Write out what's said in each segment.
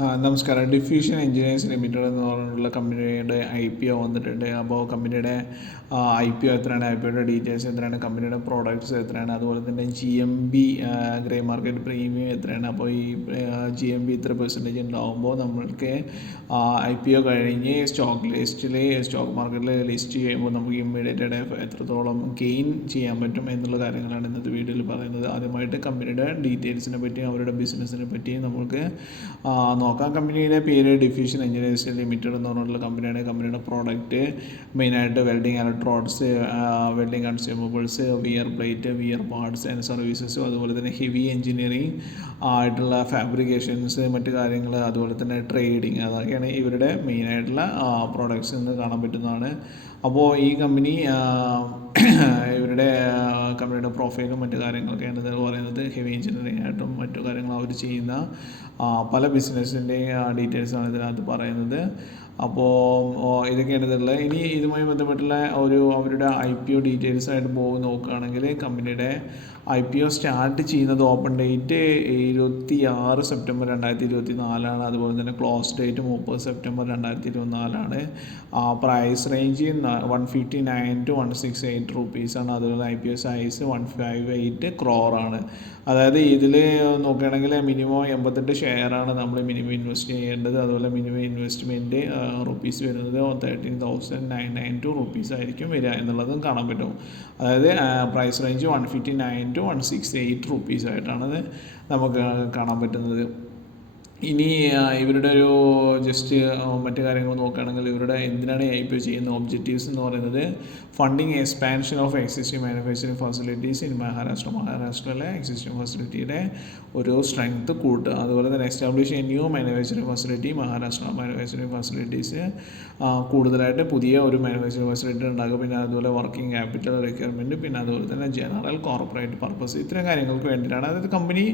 നമസ്കാരം. Diffusion engineers limited എന്ന് പറഞ്ഞിട്ടുള്ള കമ്പനിയുടെ IPO വന്നിട്ടുണ്ട്. അപ്പോൾ കമ്പനിയുടെ IPO എത്രയാണ്, IPOയുടെ ഡീറ്റെയിൽസ് എത്രയാണ്, കമ്പനിയുടെ പ്രോഡക്റ്റ്സ് എത്രയാണ്, അതുപോലെ തന്നെ GMB ഗ്രേ മാർക്കറ്റ് പ്രീമിയം എത്രയാണ്. അപ്പോൾ ഈ GMB ഇത്ര പെർസെൻറ്റേജ് ഉണ്ടാകുമ്പോൾ നമ്മൾക്ക് IPO കഴിഞ്ഞ് സ്റ്റോക്ക് മാർക്കറ്റിൽ ലിസ്റ്റ് ചെയ്യുമ്പോൾ നമുക്ക് ഇമ്മീഡിയറ്റ് എത്രത്തോളം ഗെയിൻ ചെയ്യാൻ പറ്റും എന്നുള്ള കാര്യങ്ങളാണ് ഇന്നത്തെ വീഡിയോയിൽ പറയുന്നത്. ആദ്യമായിട്ട് കമ്പനിയുടെ ഡീറ്റെയിൽസിനെ പറ്റിയും അവരുടെ ബിസിനസ്സിനെ പറ്റിയും നമുക്ക് നോക്കാം. കമ്പനിയുടെ പേര് ഡിഫ്യൂഷൻ എഞ്ചിനീയേഴ്സ് ലിമിറ്റഡ് എന്ന് പറഞ്ഞിട്ടുള്ള കമ്പനിയാണ്. കമ്പനിയുടെ പ്രോഡക്റ്റ് മെയിനായിട്ട് welding electrodes, welding consumables, wear plate, wear parts and സർവീസസും, അതുപോലെ തന്നെ ഹെവി എഞ്ചിനീയറിംഗ് ആയിട്ടുള്ള ഫാബ്രിക്കേഷൻസ്, മറ്റു കാര്യങ്ങൾ, അതുപോലെ തന്നെ ട്രേഡിങ്, അതൊക്കെയാണ് ഇവരുടെ മെയിനായിട്ടുള്ള പ്രോഡക്ട്സ് എന്ന് കാണാൻ പറ്റുന്നതാണ്. അപ്പോൾ ഈ കമ്പനി ഇവരുടെ കമ്പനിയുടെ പ്രൊഫൈലും മറ്റു കാര്യങ്ങളൊക്കെയാണ് ഇതിൽ പറയുന്നത്. ഹെവി എഞ്ചിനീയറിംഗ് ആയിട്ടും മറ്റു കാര്യങ്ങൾ അവർ ചെയ്യുന്ന പല ബിസിനസ്സിൻ്റെയും ഡീറ്റെയിൽസാണ് ഇതിനകത്ത് പറയുന്നത്. അപ്പോൾ ഇതൊക്കെയാണ് ഇതിലുള്ളത്. ഇനി ഇതുമായി ബന്ധപ്പെട്ടുള്ള അവരുടെ IPO ഡീറ്റെയിൽസ് ആയിട്ട് നോക്കുകയാണെങ്കിൽ കമ്പനിയുടെ IPO സ്റ്റാർട്ട് ചെയ്യുന്നത് ഓപ്പൺ ഡേറ്റ് 26 സെപ്റ്റംബർ 2024. അതുപോലെ തന്നെ close date 30 September 2024. Price range 159 to 168 റുപ്പീസാണ്. അതുപോലെ IPO സൈസ് 158 crore. അതായത് ഇതിൽ നോക്കുകയാണെങ്കിൽ മിനിമം 88 ഷെയറാണ് നമ്മൾ മിനിമം ഇൻവെസ്റ്റ് ചെയ്യേണ്ടത്. അതുപോലെ മിനിമം ഇൻവെസ്റ്റ്മെൻറ്റ് റുപ്പീസ് വരുന്നത് 13,992 റുപ്പീസ് ആയിരിക്കും വരിക എന്നുള്ളതും കാണാൻ പറ്റും. അതായത് പ്രൈസ് റേഞ്ച് 159 to 168 റുപ്പീസ് ആയിട്ടാണ് നമുക്ക് കാണാൻ പറ്റുന്നത്. ഇനി ഇവരുടെ ജസ്റ്റ് മറ്റു കാര്യങ്ങൾ നോക്കുകയാണെങ്കിൽ ഇവരുടെ എന്തിനാണ് IPO ചെയ്യുന്ന ഒബ്ജക്റ്റീവ്സ് എന്ന് പറയുന്നത് funding expansion of existing manufacturing facilities in മഹാരാഷ്ട്രയിലെ എക്സിസ്റ്റിംഗ് ഫെസിലിറ്റിയുടെ സ്ട്രെങ്ത് കൂട്ടുക. അതുപോലെ തന്നെ establish A new manufacturing facility Maharashtra manufacturing facilities, കൂടുതലായിട്ട് പുതിയ ഒരു മാനുഫാക്ചറിങ് ഫെസിലിറ്റി ഉണ്ടാക്കുക. പിന്നെ അതുപോലെ വർക്കിംഗ് ക്യാപിറ്റൽ റിക്വയർമെൻറ്റ്, പിന്നെ അതുപോലെ തന്നെ ജനറൽ കോർപ്പറേറ്റ് പർപ്പസ്, ഇത്തരം കാര്യങ്ങൾക്ക് വേണ്ടിയിട്ടാണ്. അതായത് കമ്പനി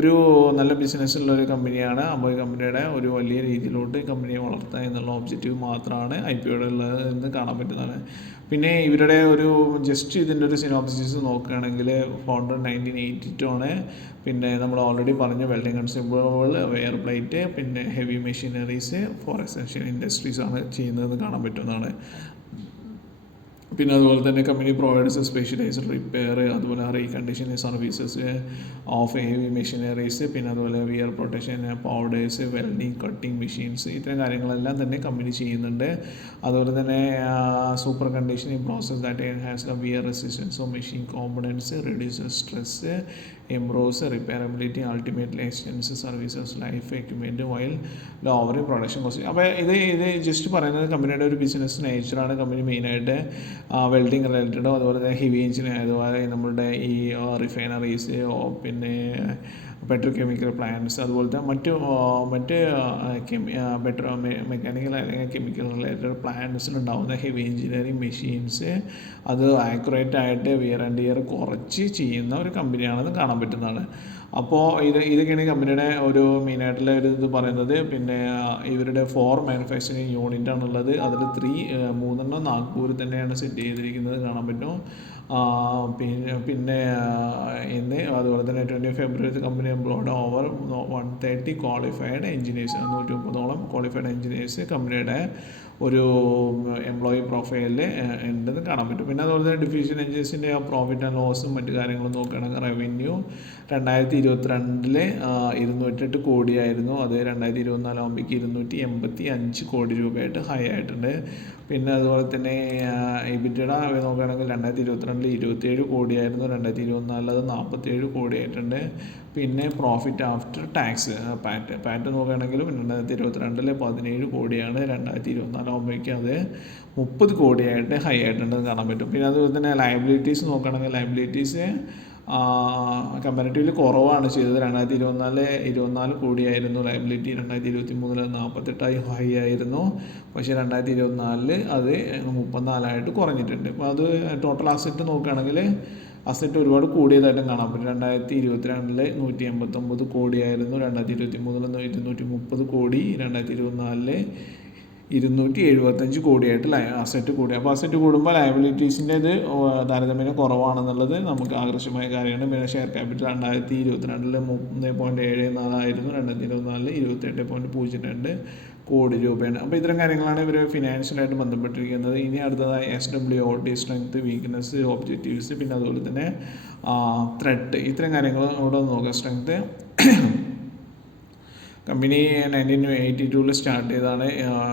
ഒരു നല്ല ബിസിനസ്സുള്ള ഒരു കമ്പനിയാണ്. അപ്പോൾ ഈ കമ്പനിയുടെ വലിയ രീതിയിലോട്ട് കമ്പനിയെ വളർത്തുക എന്നുള്ള ഒബ്ജക്റ്റീവ് മാത്രമാണ് IPOയുടെ ഉള്ളത് എന്ന് കാണാൻ പറ്റുന്നതാണ്. പിന്നെ ഇവരുടെ ജസ്റ്റ് ഇതിൻ്റെ സിനോപ്സിസ് നോക്കുകയാണെങ്കിൽ ഫൗണ്ടർ 1982 ആണ്. പിന്നെ നമ്മൾ ഓൾറെഡി പറഞ്ഞ വെൽഡിംഗ് കൺസ്യൂമബിൾ, വെയർ പ്ലേറ്റ്, പിന്നെ heavy machineries for essential industries ആണ് ചെയ്യുന്നതെന്ന് കാണാൻ പറ്റുന്നതാണ്. പിന്നെ അതുപോലെ തന്നെ കമ്പനി പ്രൊവൈഡ്സ് സ്പെഷ്യലൈസ്ഡ് റിപ്പയർ, അതുപോലെ reconditioning services of heavy machineries, പിന്നെ അതുപോലെ wear protection, powders, welding, cutting machines, ഇത്തരം കാര്യങ്ങളെല്ലാം തന്നെ കമ്പനി ചെയ്യുന്നുണ്ട്. അതുപോലെ തന്നെ super conditioning process that has the wear resistance of machine components, reduces stress, improves repairability, ultimately extends services life equipment while lowering production cost. അപ്പോൾ ഇത് just പറയുന്നത് കമ്പനിയുടെ ഒരു ബിസിനസ് നേച്ചറാണ്. കമ്പനി മെയിനായിട്ട് വെൽഡിങ് റിലേറ്റഡോ, അതുപോലെ തന്നെ ഹെവി എഞ്ചിൻ, അതുപോലെ നമ്മളുടെ ഈ റിഫൈനറീസ്, പിന്നെ പെട്രോകെമിക്കൽ പ്ലാന്റ്സ്, അതുപോലത്തെ മറ്റ് മെക്കാനിക്കൽ അല്ലെങ്കിൽ കെമിക്കൽ റിലേറ്റഡ് പ്ലാന്റ്സിലുണ്ടാകുന്ന ഹെവി എഞ്ചിനീയറിംഗ് മെഷീൻസ് അത് ആക്യുറേറ്റ് ആയിട്ട് വിയർ ആൻഡ് ടിയർ കുറച്ച് ചെയ്യുന്ന ഒരു കമ്പനിയാണെന്ന് കാണാൻ പറ്റുന്നതാണ്. അപ്പോൾ ഇതൊക്കെയാണ് കമ്പനിയുടെ മെയിനായിട്ടുള്ള ഇത് പറയുന്നത്. പിന്നെ ഇവരുടെ 4 മാനുഫാക്ചറിങ് യൂണിറ്റ് ആണുള്ളത്. അതിൽ 3 നാഗ്പൂർ തന്നെയാണ് സെറ്റ് ചെയ്തിരിക്കുന്നത് കാണാൻ പറ്റും. പിന്നെ ഇന്ന് അതുപോലെ തന്നെ 20 February company employed over 130 qualified engineers, 130ഓളം ക്വാളിഫൈഡ് എഞ്ചിനീയേഴ്സ് കമ്പനിയുടെ എംപ്ലോയി പ്രൊഫൈലിൽ ഉണ്ടെന്ന് കാണാൻ പറ്റും. പിന്നെ അതുപോലെ തന്നെ ഡിഫ്യൂഷൻ എഞ്ചിനീയേഴ്സിൻ്റെ പ്രോഫിറ്റ് ആൻഡ് ലോസും മറ്റു കാര്യങ്ങളും നോക്കുകയാണെങ്കിൽ റവന്യൂ 2022 208 കോടിയായിരുന്നു. അത് 2024 ആകുമ്പോഴേക്ക് 285 കോടി രൂപയായിട്ട് ഹൈ ആയിട്ടുണ്ട്. പിന്നെ അതുപോലെ തന്നെ EBITDA നോക്കുകയാണെങ്കിൽ 2022 27 കോടിയായിരുന്നു, 2024 അത് 47 കോടിയായിട്ടുണ്ട്. പിന്നെ പ്രോഫിറ്റ് ആഫ്റ്റർ ടാക്സ് പാറ്റ് നോക്കുകയാണെങ്കിലും 2022 17 കോടിയാണ്, 2024 ആകുമ്പോഴേക്കും അത് 30 കോടിയായിട്ട് ഹൈ ആയിട്ടുണ്ടെന്ന് കാണാൻ പറ്റും. പിന്നെ അതുപോലെ തന്നെ ലയബിലിറ്റീസ് നോക്കുകയാണെങ്കിൽ ലയബിലിറ്റീസ് കമ്പാരിറ്റീവ്ലി കുറവാണ് ചെയ്തത്. 2024 കോടിയായിരുന്നു ലയബിലിറ്റി, 2023 48 ഹൈ ആയിരുന്നു. പക്ഷേ 2024 അത് 34 കുറഞ്ഞിട്ടുണ്ട്. അപ്പോൾ അത് ടോട്ടൽ അസറ്റ് നോക്കുകയാണെങ്കിൽ അസറ്റ് ഒരുപാട് കൂടിയതായിട്ടും കാണാൻ പറ്റും. 2022 189 കോടിയായിരുന്നു, 2023 230 കോടി, 2024 275 കോടിയായിട്ട് അസറ്റ് കൂടി. അപ്പോൾ അസറ്റ് കൂടുമ്പോൾ ലയബിലിറ്റീസിൻ്റെ ഇത് താരതമ്യേന കുറവാണെന്നുള്ളത് നമുക്ക് ആകർഷമായ കാര്യമാണ്. പിന്നെ ഷെയർ ക്യാപിറ്റൽ 2022 3.74 ആയിരുന്നു, 2024 28.02 കോടി രൂപയാണ്. അപ്പോൾ ഇത്തരം കാര്യങ്ങളാണ് ഇവർ ഫിനാൻഷ്യലായിട്ട് ബന്ധപ്പെട്ടിരിക്കുന്നത്. ഇനി അടുത്തതായി SWOT, സ്ട്രെങ്ത്, വീക്ക്നെസ്, ഒബ്ജക്റ്റീവ്സ്, പിന്നെ അതുപോലെ തന്നെ ത്രെട്ട്, ഇത്തരം കാര്യങ്ങൾ ഇവിടെ നോക്കുക. സ്ട്രെങ്ത്, കമ്പനി 1982 സ്റ്റാർട്ട് ചെയ്താണ്.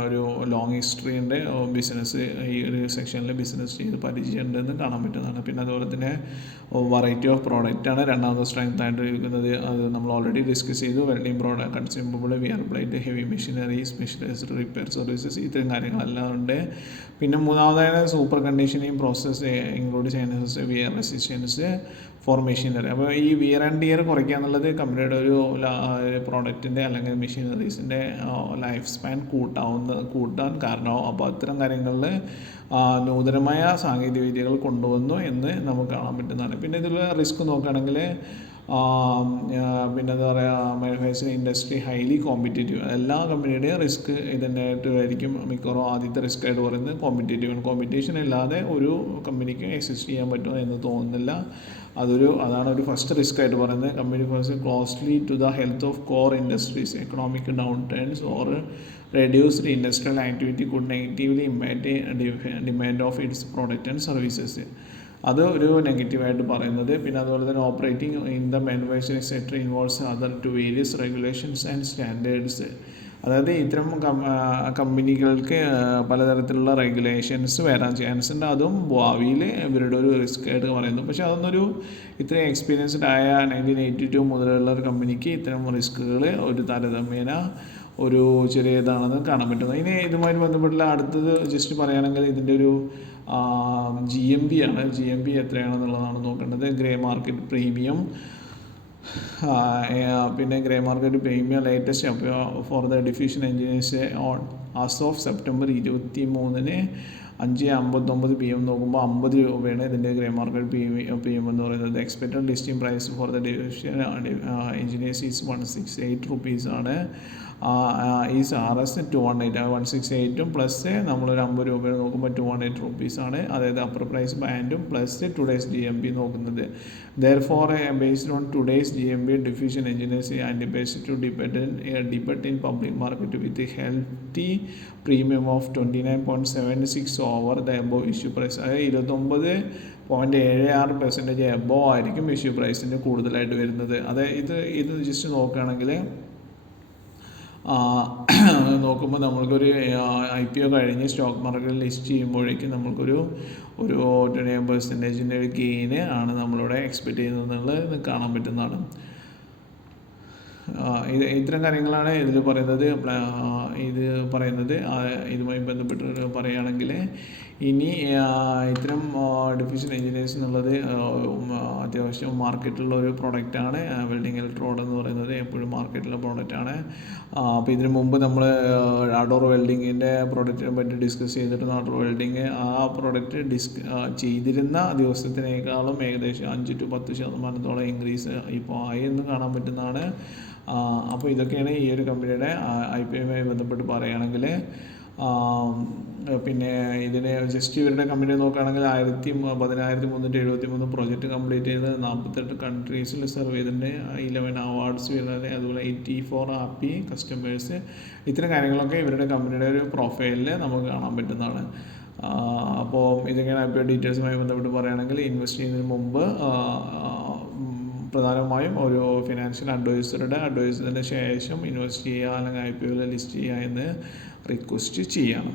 ഒരു ലോങ് ഹിസ്റ്ററി ഉണ്ട്, ബിസിനസ് ഈ ഒരു സെക്ഷനിൽ ബിസിനസ് ചെയ്ത് പരിചയമുണ്ടെന്ന് കാണാൻ പറ്റുന്നതാണ്. പിന്നെ അതുപോലെ തന്നെ വെറൈറ്റി ഓഫ് പ്രോഡക്റ്റാണ് രണ്ടാമത്തെ സ്ട്രെങ്ത് ആയിട്ട് ഇരിക്കുന്നത്. അത് നമ്മൾ ഓൾറെഡി ഡിസ്കസ് ചെയ്തു. Welding product, consumable, wear plate, heavy machinery, specialised repair services, ഇത്തരം കാര്യങ്ങളെല്ലാം ഉണ്ട്. പിന്നെ മൂന്നാമതായ സൂപ്പർ കണ്ടീഷനിങ് പ്രോസസ്സ് ഇൻക്ലൂഡ് ചെയ്യുന്ന വിയർ റെസിസ്റ്റൻസ് ഫോർ മെഷീനറി. അപ്പോൾ ഈ വിയർ ആൻഡ് ടിയർ കുറയ്ക്കുക എന്നുള്ളത് കമ്പനിയുടെ ഒരു പ്രോഡക്റ്റിൻ്റെ അല്ലെങ്കിൽ മെഷീനറീസിൻ്റെ ലൈഫ് സ്പാൻ കൂട്ടാൻ കാരണമാവും. അപ്പോൾ അത്തരം കാര്യങ്ങളിൽ നൂതനമായ സാങ്കേതിക വിദ്യകൾ കൊണ്ടുവന്നു എന്ന് നമുക്ക് കാണാൻ പറ്റുന്നതാണ്. പിന്നെ ഇതിൽ റിസ്ക് നോക്കുകയാണെങ്കിൽ പിന്നെ എന്താ പറയുക, മാനുഫാക്ചറിങ് ഇൻഡസ്ട്രി ഹൈലി കോമ്പറ്റേറ്റീവ്. എല്ലാ കമ്പനിയുടെയും റിസ്ക് ഇതന്നെയായിട്ടായിരിക്കും മിക്കവാറും ആദ്യത്തെ റിസ്ക് ആയിട്ട് പറയുന്നത് കോമ്പറ്റേറ്റീവ്. കോമ്പറ്റീഷൻ ഇല്ലാതെ ഒരു കമ്പനിക്ക് എക്സിസ്റ്റ് ചെയ്യാൻ പറ്റുമോ എന്ന് തോന്നുന്നില്ല. അതാണ് ഒരു ഫസ്റ്റ് റിസ്ക് ആയിട്ട് പറയുന്നത്. Company first closely to the health of core industries, economic downturns or reduced industrial activity could negatively impact demand of its product and services. അത് ഒരു നെഗറ്റീവായിട്ട് പറയുന്നത്. പിന്നെ അതുപോലെ തന്നെ operating in the manufacturing sector involves adhere to various regulations and standards. അതായത് ഇത്തരം കമ്പനികൾക്ക് പലതരത്തിലുള്ള റെഗുലേഷൻസ് വരാൻ ചാൻസ് ഉണ്ട്. അതും ഭാവിയിൽ ഇവരുടെ ഒരു റിസ്ക് ആയിട്ട് പറയുന്നു. പക്ഷേ അതൊന്നൊരു ഇത്രയും എക്സ്പീരിയൻസ്ഡ് ആയ 1982 മുതലുള്ള ഒരു കമ്പനിക്ക് ഇത്തരം റിസ്കുകൾ ഒരു താരതമ്യേന ഒരു ചെറിയ ഇതാണെന്ന് കാണാൻ പറ്റുന്നത്. ഇനി ഇതുമായി ബന്ധപ്പെട്ടുള്ള അടുത്തത് ജസ്റ്റ് പറയുകയാണെങ്കിൽ ഇതിൻ്റെ ഒരു GMB ആണ്. GMB എത്രയാണെന്നുള്ളതാണ് നോക്കേണ്ടത്. ഗ്രേ മാർക്കറ്റ് പ്രീമിയം, പിന്നെ grey market premium latest four the diffusion engineers on as of September 23 5:59 PM നോക്കുമ്പോൾ 50 രൂപയാണ് ഇതിൻ്റെ ഗ്രേ മാർക്കറ്റ് PM എന്ന് പറയുന്നത്. Expected listing price for the diffusion engineers is 168 റുപ്പീസാണ്. ഈസ് RS 218, 168 പ്ലസ് നമ്മളൊരു 50 രൂപ നോക്കുമ്പോൾ 218 റുപ്പീസാണ്. അതായത് അപ്പർ പ്രൈസ് ബാൻഡും പ്ലസ് ടുഡേയ്സ് GMB നോക്കുന്നത്. Therefore based on today's GMB diffusion engineers anticipate to debate in public market with healthy premium of 29.76 over the above issue price. അതായത് 29.76% above ആയിരിക്കും issue പ്രൈസിന് കൂടുതലായിട്ട് വരുന്നത്. അതായത് ഇത് ജസ്റ്റ് നോക്കുകയാണെങ്കിൽ നോക്കുമ്പോൾ നമ്മൾക്കൊരു IPO കഴിഞ്ഞ് സ്റ്റോക്ക് മാർക്കറ്റിൽ ലിസ്റ്റ് ചെയ്യുമ്പോഴേക്കും നമ്മൾക്കൊരു 20% ഒരു ഗെയിന് ആണ് നമ്മളിവിടെ എക്സ്പെക്റ്റ് ചെയ്യുന്നതെന്നുള്ളത് കാണാൻ പറ്റുന്നതാണ്. ഇത്തരം കാര്യങ്ങളാണ് ഇതിൽ പറയുന്നത്. ഇതുമായി ബന്ധപ്പെട്ട് പറയുകയാണെങ്കിൽ ഇനി ഇത്തരം ഡിഫ്യൂഷൻ എഞ്ചിനീയേഴ്സ് എന്നുള്ളത് അത്യാവശ്യം മാർക്കറ്റിലുള്ള ഒരു പ്രോഡക്റ്റാണ്. വെൽഡിംഗ് ഇലക്ട്രോഡ് എന്ന് പറയുന്നത് എപ്പോഴും മാർക്കറ്റിലുള്ള പ്രോഡക്റ്റാണ്. അപ്പോൾ ഇതിനു മുമ്പ് നമ്മൾ അഡോർ വെൽഡിങ്ങിൻ്റെ പ്രോഡക്റ്റിനെ പറ്റി ഡിസ്കസ് ചെയ്തിട്ടുണ്ട്. അഡോർ വെൽഡിങ് ആ പ്രോഡക്റ്റ് ചെയ്തിരുന്ന ദിവസത്തിനേക്കാളും ഏകദേശം 5 to 10% ഇൻക്രീസ് ഇപ്പോൾ ആയി എന്ന് കാണാൻ പറ്റുന്നതാണ്. അപ്പോൾ ഇതൊക്കെയാണ് ഈ ഒരു കമ്പനിയുടെ IPOയുമായി ബന്ധപ്പെട്ട് പറയുകയാണെങ്കിൽ. പിന്നെ ഇതിനെ ജസ്റ്റ് ഇവരുടെ കമ്പനി നോക്കുകയാണെങ്കിൽ 10,373 പ്രോജക്റ്റ് കംപ്ലീറ്റ് ചെയ്ത് 48 കൺട്രീസിൽ സെർവ് ചെയ്തിട്ടുണ്ട്. 11 അവാർഡ്സ് വരുന്നത്, അതുപോലെ 84 ഹാപ്പി കസ്റ്റമേഴ്സ്. ഇത്തരം കാര്യങ്ങളൊക്കെ ഇവരുടെ കമ്പനിയുടെ ഒരു പ്രൊഫൈലിൽ നമുക്ക് കാണാൻ പറ്റുന്നതാണ്. അപ്പോൾ ഇതൊക്കെയാണ് IPO ഡീറ്റെയിൽസുമായി ബന്ധപ്പെട്ട് പറയുകയാണെങ്കിൽ ഇൻവെസ്റ്റ് ചെയ്യുന്നതിന് മുമ്പ് പ്രധാനമായും ഒരു ഫിനാൻഷ്യൽ അഡ്വൈസറിൻ്റെ ശേഷം ഇൻവെസ്റ്റ് ചെയ്യുക അല്ലെങ്കിൽ IPOയിൽ ലിസ്റ്റ് ചെയ്യുക എന്ന് റിക്വസ്റ്റ് ചെയ്യണം.